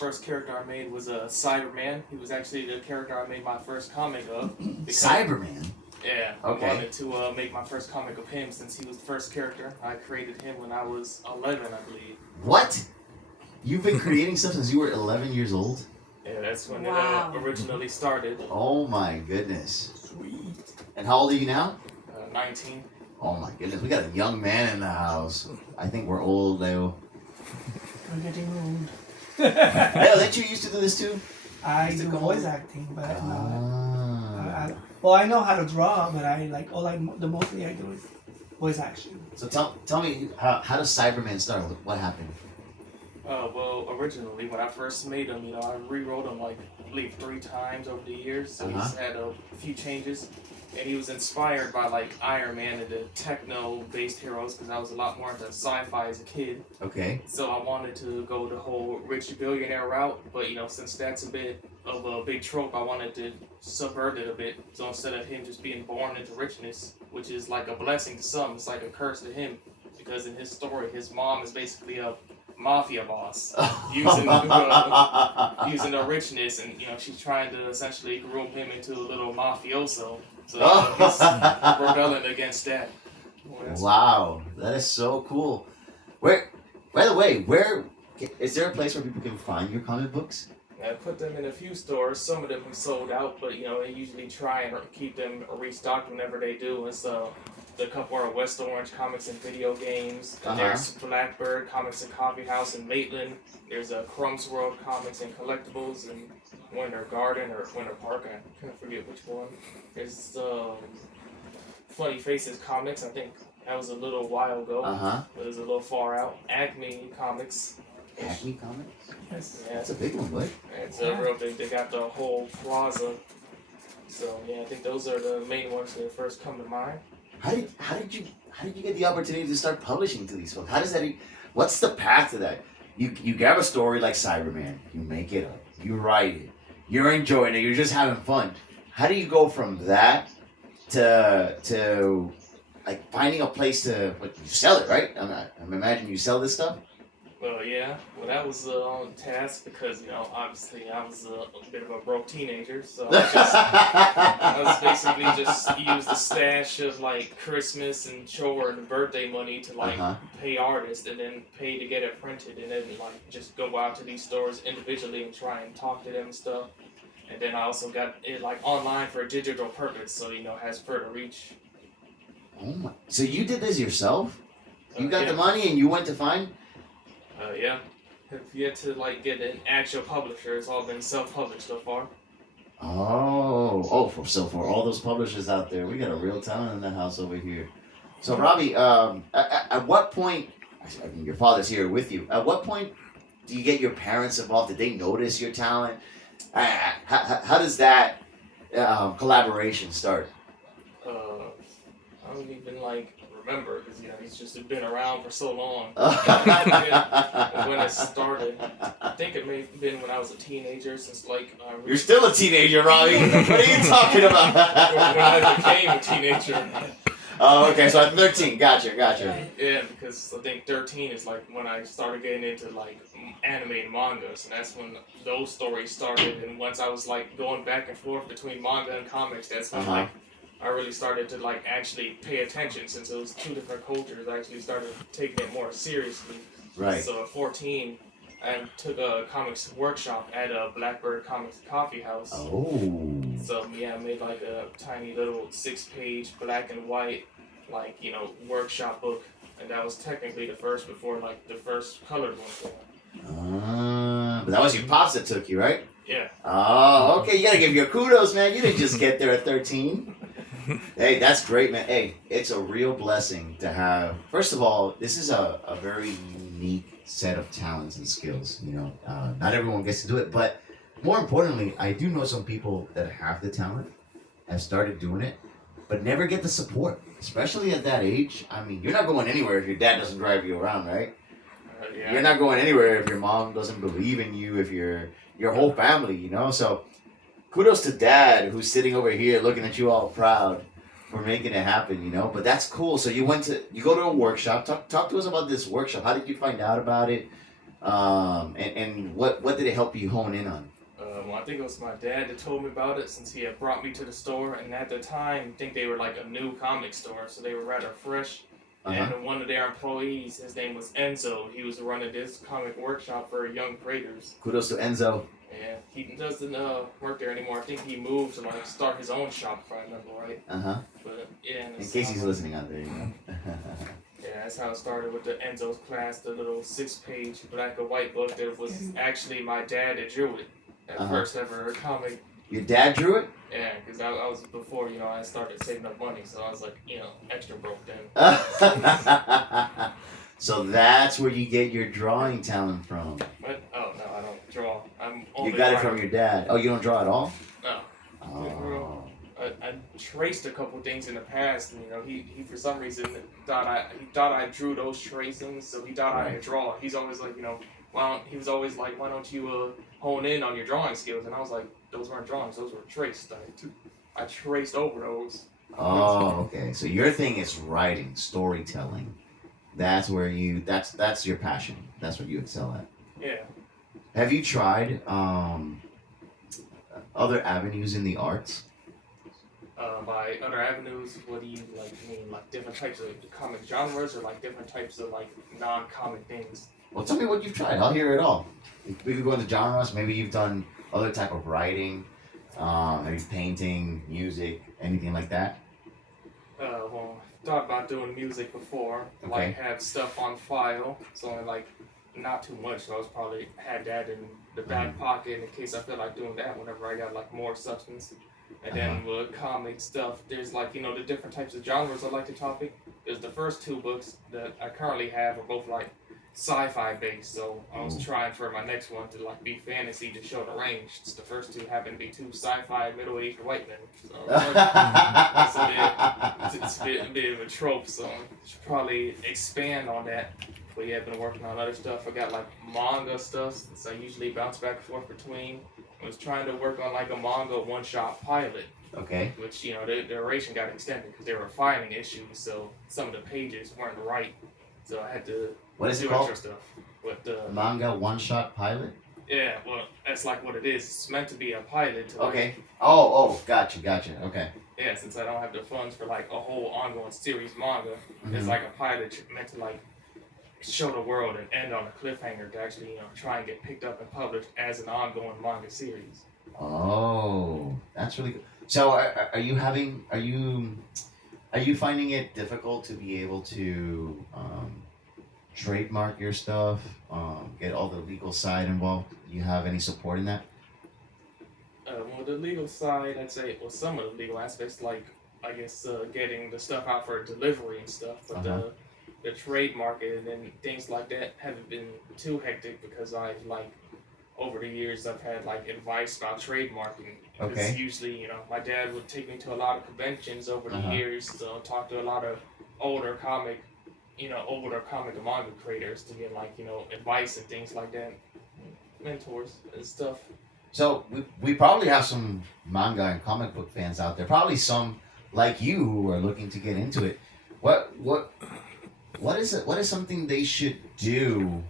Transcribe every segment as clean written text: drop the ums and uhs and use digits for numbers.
first character I made was a Cyberman. He was actually the character I made my first comic of. Cyberman? Yeah. Okay. I wanted to make my first comic of him since he was the first character. I created him when I was 11, I believe. What? You've been creating stuff since you were 11 years old? Yeah, that's when Wow. it originally started. Oh my goodness. Sweet. And how old are you now? 19. Oh my goodness, we got a young man in the house. I think we're old, Leo. We're getting old. Leo, didn't you used to do this too? I do voice acting, but Ah. well, I know how to draw, but the mostly I do is voice action. So tell me, how does Cyberman start? What happened? Well, originally, when I first made him, I rewrote him I believe 3 times over the years, so he's had a few changes. And he was inspired by Iron Man and the techno-based heroes because I was a lot more into sci-fi as a kid. Okay. So I wanted to go the whole rich billionaire route, but since that's a bit of a big trope, I wanted to subvert it a bit. So instead of him just being born into richness, which is like a blessing to some, it's like a curse to him because in his story, his mom is basically a mafia boss using the richness, and she's trying to essentially groom him into a little mafioso. So he's rebelling against that. Wow, that is so cool. By the way, where is there a place where people can find your comic books? I put them in a few stores. Some of them have sold out, but they usually try and keep them restocked whenever they do. And so the couple are West Orange Comics and Video Games. And there's Blackbird Comics and Coffee House in Maitland. There's a Crumbs World Comics and Collectibles in Winter Garden or Winter Park. I can't forget which one. There's Funny Faces Comics. I think that was a little while ago. But it was a little far out. Acme Comics. Acme Comics? Yes. Yeah, That's a big one, boy. it's real big. They got the whole plaza. So yeah, I think those are the main ones that first come to mind. How did you get the opportunity to start publishing to these folks? How does that? What's the path to that? You grab a story like Cyberman, you make it up, you write it, you're enjoying it, you're just having fun. How do you go from that to finding a place to you sell it, right? I'm imagining you sell this stuff. Well, yeah. Well, that was on task because obviously I was a bit of a broke teenager, so I was basically just used the stash of Christmas and chore and birthday money to pay artists and then pay to get it printed and then just go out to these stores individually and try and talk to them and stuff. And then I also got it online for a digital purpose, so has further reach. Oh my! So you did this yourself? You got yeah. the money and you went to find? Yeah. Have yet to get an actual publisher. It's all been self-published so far. So for all those publishers out there, we got a real talent in the house over here. So Robbie, at what point? I mean, your father's here with you. At what point do you get your parents involved? Did they notice your talent? How does that collaboration start? I don't even remember because he's just been around for so long. When it started, I think it may have been when I was a teenager. Since You're still a teenager, Robbie. What are you talking about? when I became a teenager. Oh, okay. So at 13, gotcha. Yeah, because I think 13 is when I started getting into anime and manga, so that's when those stories started. And once I was going back and forth between manga and comics, that's when I really started to actually pay attention since it was 2 different cultures. I actually started taking it more seriously. Right. So at 14, I took a comics workshop at a Blackbird Comics Coffee House. Oh. So yeah, I made a tiny little 6-page black and white workshop book, and that was technically the first before the first colored one came out. But that was your pops that took you, right? Yeah. Oh, okay. You gotta give your kudos, man. You didn't just get there at 13. Hey, that's great, man. Hey, it's a real blessing to have. First of all, this is a very unique set of talents and skills. Not everyone gets to do it, but more importantly, I do know some people that have the talent, have started doing it, but never get the support, especially at that age. I mean, you're not going anywhere if your dad doesn't drive you around, right? Yeah. You're not going anywhere if your mom doesn't believe in you, if your whole family, So kudos to Dad, who's sitting over here looking at you all proud for making it happen, But that's cool. So you go to a workshop. Talk to us about this workshop. How did you find out about it? And what did it help you hone in on? Well, I think it was my dad that told me about it since he had brought me to the store, and at the time, I think they were like a new comic store, so they were rather fresh. Uh-huh. And one of their employees, his name was Enzo. He was running this comic workshop for young creators. Kudos to Enzo. Yeah, he doesn't work there anymore. I think he moved to like start his own shop, if I remember right. Uh-huh. But yeah, and In case he's listening out there, you know. yeah, that's how it started with the Enzo's class, the little 6-page black and white book that was actually my dad that drew it. That first ever comic. Your dad drew it? Yeah, because I was before, I started saving up money, so I was like, extra broke then. So that's where you get your drawing talent from. But, oh, no, I don't draw. I'm only You got it writer. from your dad. Oh, you don't draw at all? No. Oh. I traced a couple things in the past, and he for some reason thought I drew those tracings, so he thought I could draw. He's always like, why don't you hone in on your drawing skills? And I was like, those weren't drawings, those were traced. I traced over those. Oh, okay. So your thing is writing, storytelling. That's where that's your passion. That's what you excel at. Yeah. Have you tried other avenues in the arts? By other avenues, what do you mean? Like different types of comic genres, or like different types of like non-comic things? Well, tell me what you've tried. I'll hear it all. We could go into genres. Maybe you've done other type of writing, maybe painting, music, anything like that. Well, thought about doing music before. Okay. Like have stuff on file. It's only like not too much, so I was probably had that in the back pocket in case I feel like doing that whenever I got like more substance. And then with comic stuff, there's like the different types of genres I like to topic. There's the first 2 books that I currently have are both like sci-fi based, so I was trying for my next one to like be fantasy to show the range. It's the first 2 happen to be 2 sci-fi middle-aged white men, so it's a bit of a trope. So I should probably expand on that. But yeah, I've been working on other stuff. I got like manga stuff, so I usually bounce back and forth between. I was trying to work on like a manga one-shot pilot. Okay. Which the duration got extended because they were finding issues, so some of the pages weren't right. So I had to What is do it called? extra stuff. With the Manga one-shot pilot? yeah, well, that's like what it is. It's meant to be a pilot. To Okay. Oh, gotcha. Okay. Yeah, since I don't have the funds for like a whole ongoing series manga, it's like a pilot meant to like show the world and end on a cliffhanger to actually try and get picked up and published as an ongoing manga series. Oh, that's really good. So are you finding it difficult to be able to trademark your stuff, get all the legal side involved? Do you have any support in that? Well, the legal side, I'd say, well, some of the legal aspects, like, I guess, getting the stuff out for delivery and stuff, but the trade market and things like that haven't been too hectic because I've, like, over the years, I've had, like, advice about trademarking. Because Okay. usually, my dad would take me to a lot of conventions over the years, so talk to a lot of older comic and manga creators to get, like, advice and things like that, mentors and stuff. So we probably have some manga and comic book fans out there. Probably some like you who are looking to get into it. What is it? What is something they should do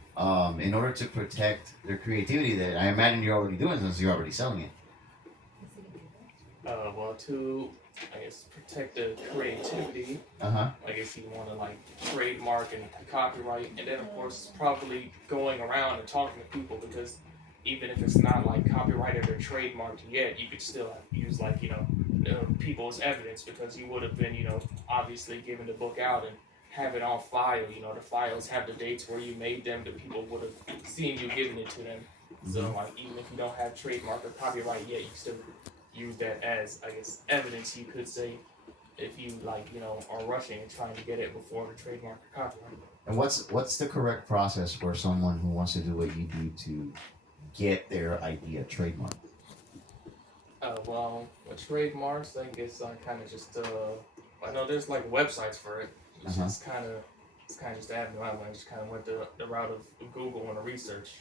in order to protect their creativity? That I imagine you're already doing since you're already selling it. Well, to I guess protect the creativity, I guess you want to like trademark and copyright, and then of course probably going around and talking to people because even if it's not like copyrighted or trademarked yet, you could still use like people's evidence because you would have been obviously given the book out and have it on file. The files have the dates where you made them. The people would have seen you giving it to them. So like even if you don't have trademark or copyright yet, you still use that as I guess evidence. You could say if you are rushing and trying to get it before the trademark or copyright. And what's the correct process for someone who wants to do what you do to get their idea trademarked? Well, with trademarks, I guess I kind of just I know there's like websites for it. It's just kind of just the avenue I went. Just kind of went the route of Google and the research,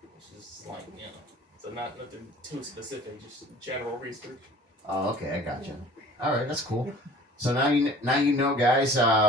which is like so not nothing too specific, just general research. Oh, okay, I gotcha. All right, that's cool. So now you know, guys.